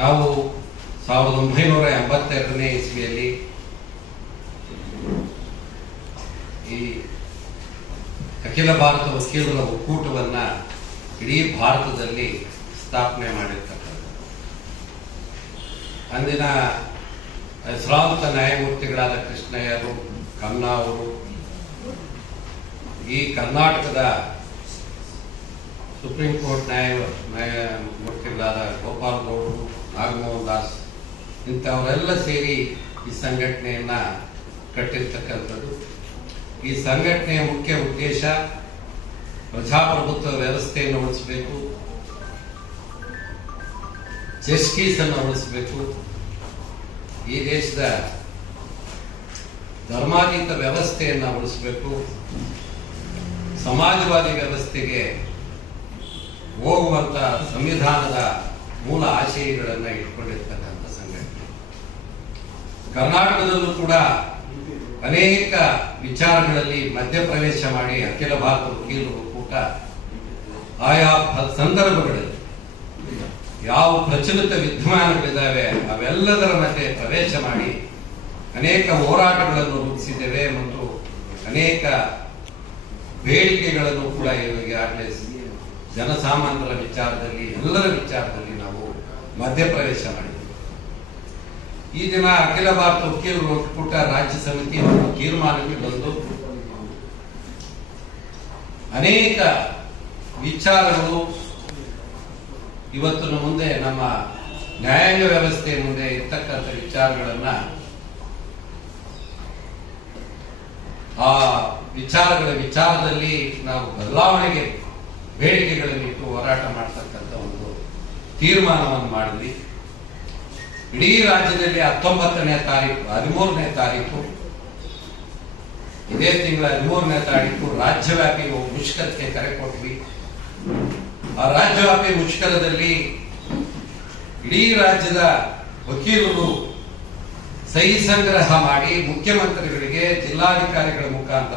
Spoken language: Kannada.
ನಾವು 1982ನೇ ಇಸ್ವಿಯಲ್ಲಿ ಈ ಅಖಿಲ ಭಾರತ ವಕೀಲರ ಒಕ್ಕೂಟವನ್ನು ಇಡೀ ಭಾರತದಲ್ಲಿ ಸ್ಥಾಪನೆ ಮಾಡಿರ್ತಕ್ಕಂಥ ಅಂದಿನ ಹೆಸರಾಂತ ನ್ಯಾಯಮೂರ್ತಿಗಳಾದ ಕೃಷ್ಣಯ್ಯರು, ಖನ್ನಾ ಅವರು, ಈ ಕರ್ನಾಟಕದ ಸುಪ್ರೀಂ ಕೋರ್ಟ್ ನ್ಯಾಯಮೂರ್ತಿಗಳಾದ ಗೋಪಾಲ್ ಗೌಡರು, ನಾಗಮೋಹನ್ ದಾಸ್ ಇಂಥವರೆಲ್ಲ ಸೇರಿ ಈ ಸಂಘಟನೆಯನ್ನ ಕಟ್ಟಿರ್ತಕ್ಕಂಥದ್ದು. ಈ ಸಂಘಟನೆಯ ಮುಖ್ಯ ಉದ್ದೇಶ ಪ್ರಜಾಪ್ರಭುತ್ವ ವ್ಯವಸ್ಥೆಯನ್ನು ಉಳಿಸಬೇಕು, ಜಸ್ಟಿಸ್ ಅನ್ನು ಉಳಿಸಬೇಕು, ಈ ದೇಶದ ಧರ್ಮಾತೀತ ವ್ಯವಸ್ಥೆಯನ್ನು ಉಳಿಸಬೇಕು, ಸಮಾಜವಾದಿ ವ್ಯವಸ್ಥೆಗೆ ಹೋಗುವಂತ ಸಂವಿಧಾನದ ಮೂಲ ಆಶಯಗಳನ್ನು ಇಟ್ಕೊಂಡಿರ್ತಕ್ಕಂಥ ಸಂಘಟನೆ. ಕರ್ನಾಟಕದಲ್ಲೂ ಕೂಡ ಅನೇಕ ವಿಚಾರಗಳಲ್ಲಿ ಮಧ್ಯಪ್ರವೇಶ ಮಾಡಿ ಅಖಿಲ ಭಾರತ ವಕೀಲರ ಒಕ್ಕೂಟ ಆಯಾ ಸಂದರ್ಭಗಳಲ್ಲಿ ಯಾವ ಪ್ರಚಲಿತ ವಿದ್ಯಮಾನಗಳಿದ್ದಾವೆ ಅವೆಲ್ಲದರ ಮಧ್ಯೆ ಪ್ರವೇಶ ಮಾಡಿ ಅನೇಕ ಹೋರಾಟಗಳನ್ನು ರೂಪಿಸಿದ್ದೇವೆ ಮತ್ತು ಅನೇಕ ಬೇಡಿಕೆಗಳನ್ನು ಕೂಡ ಈಗಾಗಲೇ ಜನಸಾಮಾನ್ಯರ ವಿಚಾರದಲ್ಲಿ, ಎಲ್ಲರ ವಿಚಾರದಲ್ಲಿ ನಾವು ಮಧ್ಯಪ್ರವೇಶ ಮಾಡಿದ್ದೇವೆ. ಈ ದಿನ ಅಖಿಲ ಭಾರತ ವಕೀಲರ ಒಕ್ಕೂಟ ರಾಜ್ಯ ಸಮಿತಿ ಒಂದು ತೀರ್ಮಾನಕ್ಕೆ ಬಂದು ಅನೇಕ ವಿಚಾರಗಳು ಇವತ್ತಿನ ಮುಂದೆ ನಮ್ಮ ನ್ಯಾಯಾಂಗ ವ್ಯವಸ್ಥೆಯ ಮುಂದೆ ಇರ್ತಕ್ಕಂಥ ವಿಚಾರಗಳನ್ನ ಆ ವಿಚಾರದಲ್ಲಿ ನಾವು ಬದಲಾವಣೆಗೆ ಬೇಡಿಕೆಗಳನ್ನಿಟ್ಟು ಹೋರಾಟ ಮಾಡತಕ್ಕಂಥ ಒಂದು ತೀರ್ಮಾನವನ್ನು ಮಾಡಿದ್ವಿ. ಇಡೀ ರಾಜ್ಯದಲ್ಲಿ 19ನೇ ತಾರೀಕು 13ನೇ ತಾರೀಕು ಇದೇ ತಿಂಗಳ 13ನೇ ತಾರೀಕು ರಾಜ್ಯವ್ಯಾಪಿ ಮುಷ್ಕರಕ್ಕೆ ಕರೆ ಕೊಟ್ವಿ. ಆ ರಾಜ್ಯವ್ಯಾಪಿ ಮುಷ್ಕರದಲ್ಲಿ ಇಡೀ ರಾಜ್ಯದ ವಕೀಲರು ಸಹಿ ಸಂಗ್ರಹ ಮಾಡಿ ಮುಖ್ಯಮಂತ್ರಿಗಳಿಗೆ, ಜಿಲ್ಲಾಧಿಕಾರಿಗಳ ಮುಖಾಂತರ